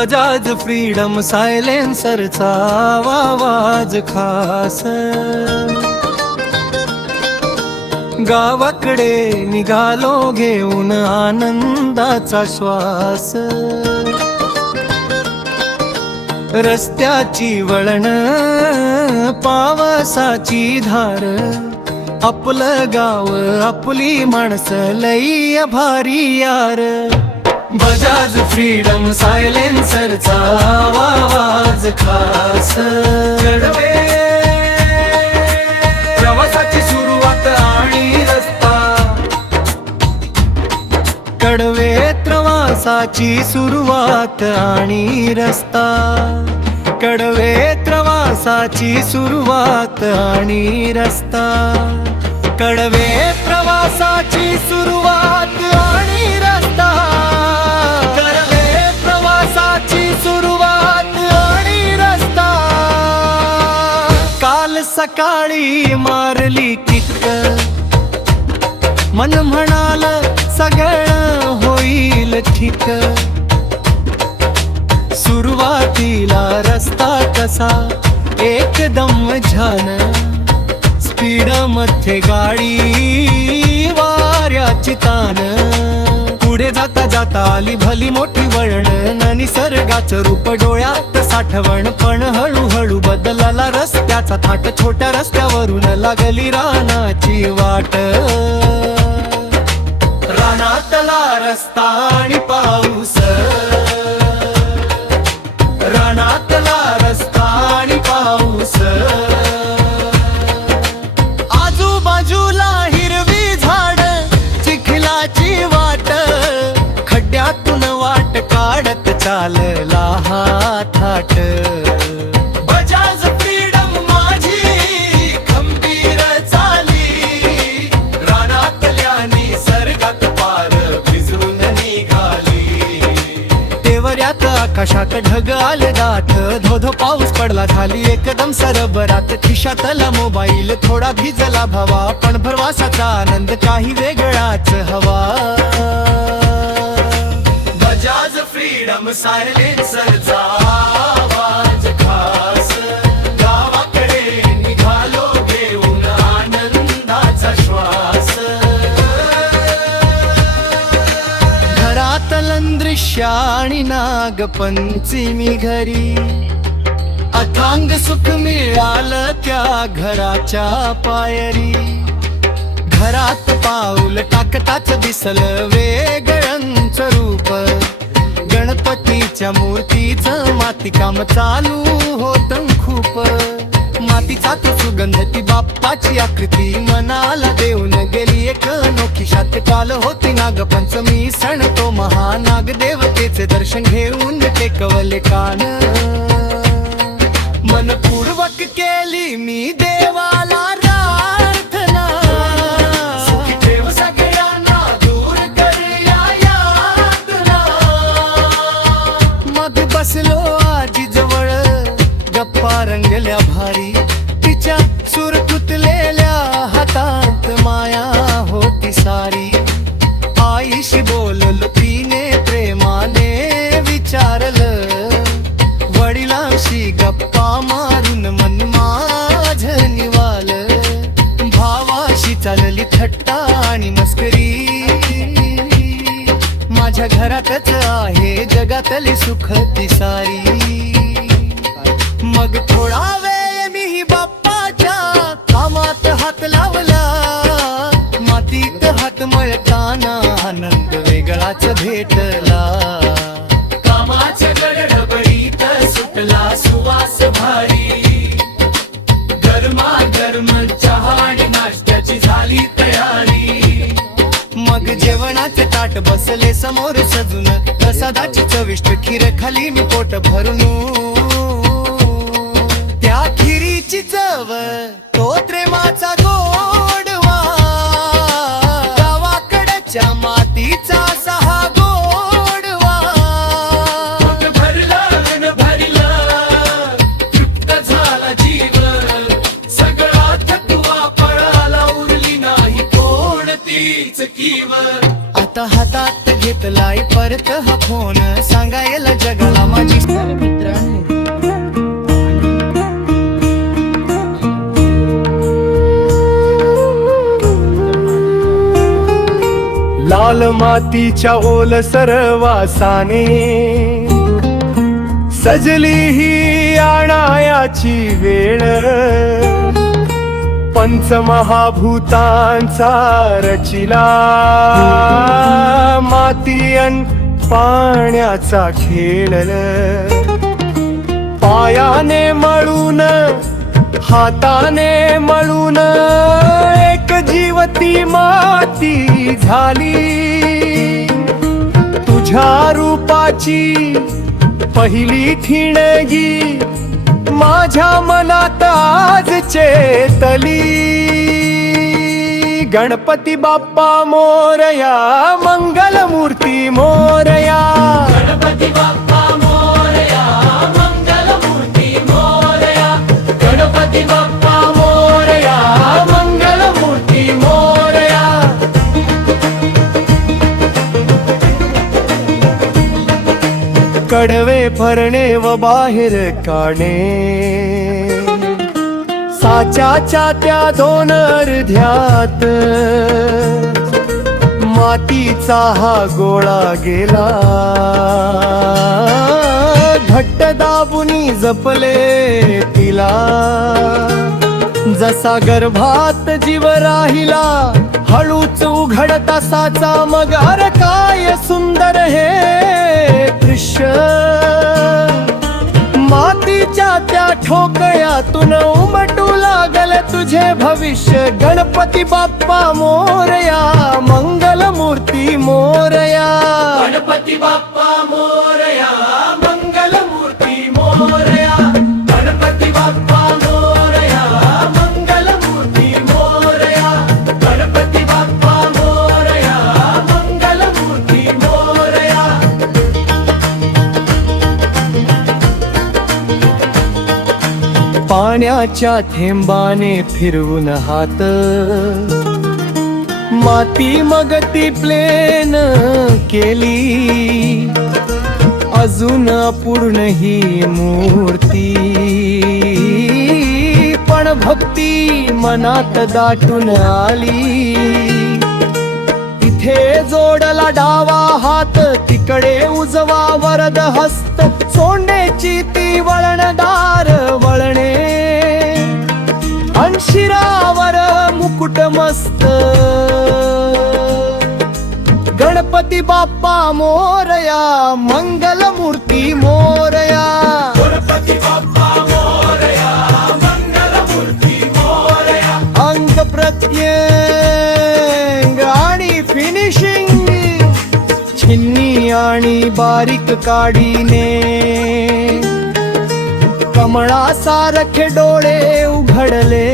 Bajaj freedom सायलेन्सरचा आवाज खास. गावाकडे निघालो घेऊन आनंदाचा श्वास. रस्त्याची वळण पावसाची धार, आपलं गाव आपली माणसं लई भारी यार. बजाज फ्रीडम सायलेन्सरचा आवाज खास. कडवे प्रवासाची सुरुवात आणि रस्ता, कडवे प्रवासाची सुरुवात आणि रस्ता, कडवे प्रवासाची सुरुवात आणि रस्ता, कडवे प्रवासाची सुरुवात आणि रस्ता, कडवे प्रवासाची सुरुवात आणि रस्ता. काल सकाळी मारली किक, मन म्हणाल सगळं होईल ठीक. सुरुवातीला रस्ता कसा एकदम छान, स्पीड मध्ये गाडी वाऱ्याची तान. पुढे जाता जाता आली भली मोठी वळण, निसर्गाचं रूप डोळ्यात साठवण. पण हळूहळू बदलला रस्त्याचा थाट, छोट्या रस्त्यावरून लागली रानाची वाट. रानातला रस्ता आणि पाऊस, रानातला रस्ता आणि पाऊस. आजूबाजूला हिरवी झाड, चिखलाची वाट, खड्ड्यातून वाट काढत चालला हा थाट. बजाज फ्रीडम माझी खंबीर चाली, रानातल्या निसर्गात पार भिजून निघाली. तेवऱ्यात आकाशात ढग आले दाट, धोधो पाऊस पडला झाली एकदम सरबरात. खिशातला मोबाईल थोडा भिजला भवा, पण प्रवासाचा आनंद काही वेगळाच हवा. बजाज फ्रीडम सायलेन्सरचा आवाज खास. गावाकडे निघालो घेऊन आनंदाचा श्वास. घरातलं दृश्य आणि नागपंचमी घरी, अथांग सुख मिळालं त्या घराच्या पायरी. घरात पाऊल टाकताच दिसलं वेगळंच रूप, गणपतीच्या मूर्तीचं मातीकाम चालू होतं खूप. मातीचा तो सुगंध, ती बाप्पाची आकृती मनाला देऊन गेली एक अनोखी शात. काल होती नागपंचमी सण तो महानाग, देवतेचे दर्शन घेऊन टेकवले कान. मनपूर्वक केली मी देवाला प्रार्थना, सुखी ठेव सगळ्यांना दूर करूया यातना. मग बसलो आजी जवळ, गप्पा रंगल्या भारी, तिच्या सुरकुतलेल्या हातात माया होती सारी. आईशी बोललो तिने प्रेमाने विचारलं, वडिलांशी गप्पा मारून मन माझं निवालं. भावाशी चालली थट्टा आणि मस्करी, माझ्या घरातच आहे जगातली सुख ती सारी. मग थोडा वेळ मी बाप्पाच्या कामात हात लावला, मातीत हात मळताना आनंद वेगळाच भेटला. कामाच्या गडबडीत सुटला सुवास भारी, गरमा गरम चहा आणि नाश्त्याची झाली तयारी. मग जेवणाचे ताट बसले समोर सजून, प्रसादाची चविष्ट खीर खाली मी पोट भरून. त्या खिरीची चव तो प्रेमाचा गोडवा, गावाकडच्या मातीचा सहा गोडवा. भरलं न भरलं तृप्त झाला जीव, सगळा थकवा पळाला उरली नाही कोणतीच कीव. आता हातात घेतलाय परत हा फोन, सांगायला जगाला माझी लाल मातीच्या ओलसर वासाने सजली ही आणायाची वेळ, पंचमहाभूतांचा रचिला माती अन पाण्याचा खेळ, पायाने मळून हाताने मळून एक जीवती माती झाली, तुझ्या रूपाची पहिली ठिणगी माझ्या मनात आज चेतली. गणपती बाप्पा मोरया, मंगल मूर्ती मोरया. गणपती बाप्पा मोरया, मंगल मूर्ती मोरया. गणपती बाप्पा मोरया, मंगल मूर्ती मोरया. कडवे फरणे व बाहेर काढणे, साच्याच्या त्या दोन अर्ध्यात मातीचा हा गोळा गेला, घट्ट दाबुनी जपले तिला, जसा गर्भात जीव राहिला हळूच उघडत साचा मग. अरे काय सुंदर हे दृश्य, मातीच्या त्या ठोकळ्यातून उमटू लागल तुझे भविष्य. गणपती बाप्पा मोरया, मंगल मूर्ती मोरया. गणपती बाप्पा मोरया, मंगल मूर्ती मोरया. गणपती बाप्पा मोरया, मंगल मूर्ती मोरया. गणपती बाप्पा मोरया, मंगल मूर्ती मोरया. पाण्याच्या थेंबाने फिरवून हात, माती मग ती प्लेन केली, अजून अपूर्ण ही मूर्ती, पण भक्ती मनात दाटून आली. इथे जोडला डावा हात, तिकडे उजवा वरद हस्त, सोंडेची ती वळणदार वळणे, शिरावर मुकुट मस्त. गणपती बाप्पा मोरया, मंगल मूर्ती मोरया. गणपती बाप्पा मोरया, मंगल मूर्ती मोरया. अंग प्रत्यंग आणि फिनिशिंग, छिन्नी आणि बारीक काढीने, कमळासारखे डोळे उघडले,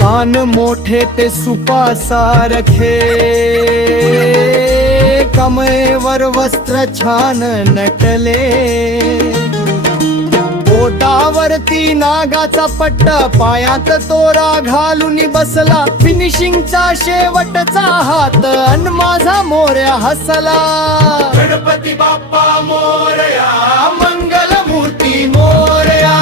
कान मोठे ते सुपासारखे, कमळेवर वस्त्र छान नटले, पोटावरती नागाचा पट्टा, पायात तोरा घालून बसला, फिनिशिंगचा शेवटचा हात अन माझा मोरया हसला. गणपती बाप्पा मोरया, मंगल मूर्ती मोरया.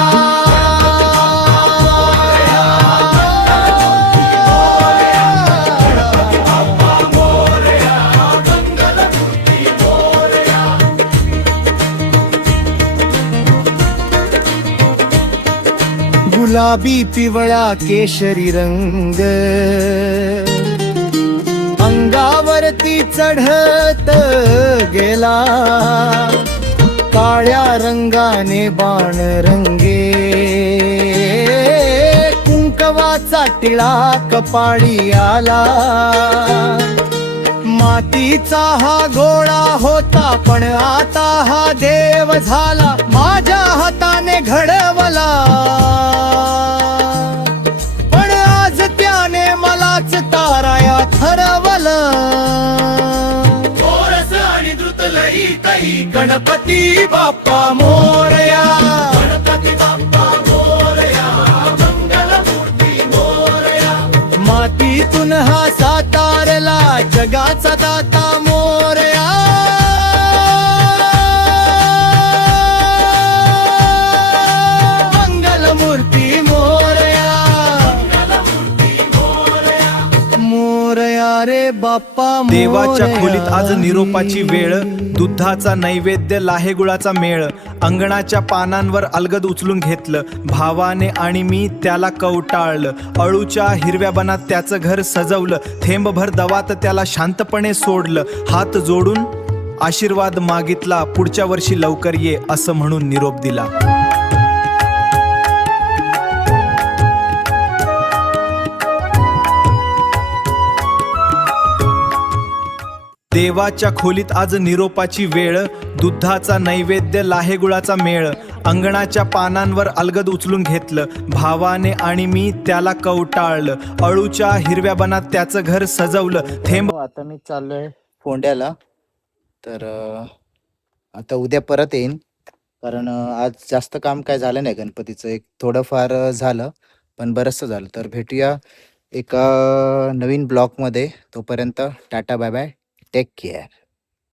गुलाबी पिवळा केशरी रंग अंगावरती चढत गेला, काळ्या रंगाने बाण रंगे, कुंकवाचा टिळा कपाळी आला. मातीचा हा गोळा होता पण आता हा देव झाला, माझ्या हाताने घडवला, पण आज त्याने मलाच ताराया ठरवलं. कोरस आणि द्रुत लयीतही गणपती बाप्पा मोरया. गणपती बाप्पा मोरया, मंगल मूर्ती मोरया. मातीतून हा सातारला जगाचा दाता मोरया. मंगल मूर्ती मोरया. मंगल मूर्ती मोरया. मोरया रे बाप्पा देवाच्या मोरया. खोलीत आज निरोपाची वेळ, दुधाचा नैवेद्य लाहे गुळाचा मेळ. अंगणाच्या पानांवर अलगद उचलून घेतलं, भावाने आणि मी त्याला कवटाळलं. अळूच्या हिरव्या बनात त्याचं घर सजवलं, थेंबभर दवात त्याला शांतपणे सोडलं. हात जोडून आशीर्वाद मागितला, पुढच्या वर्षी लवकर ये असं म्हणून निरोप दिला. देवाच्या खोलीत आज निरोपाची वेळ, दुधाचा नैवेद्य लाहे गुळाचा मेळ. अंगणाच्या पानांवर अलगद उचलून घेतलं, भावाने आणि मी त्याला कवटाळलं. अळूच्या हिरव्या बनात त्याचं घर सजवलं, थेंब आता मी चाललोय फोंड्याला. तर आता उद्या परत येईन, कारण आज जास्त काम काय झालं नाही गणपतीचं. एक थोडंफार झालं, पण बरंचसं झालं. तर भेटूया एका नवीन ब्लॉगमध्ये. तोपर्यंत tata bye bye, take care.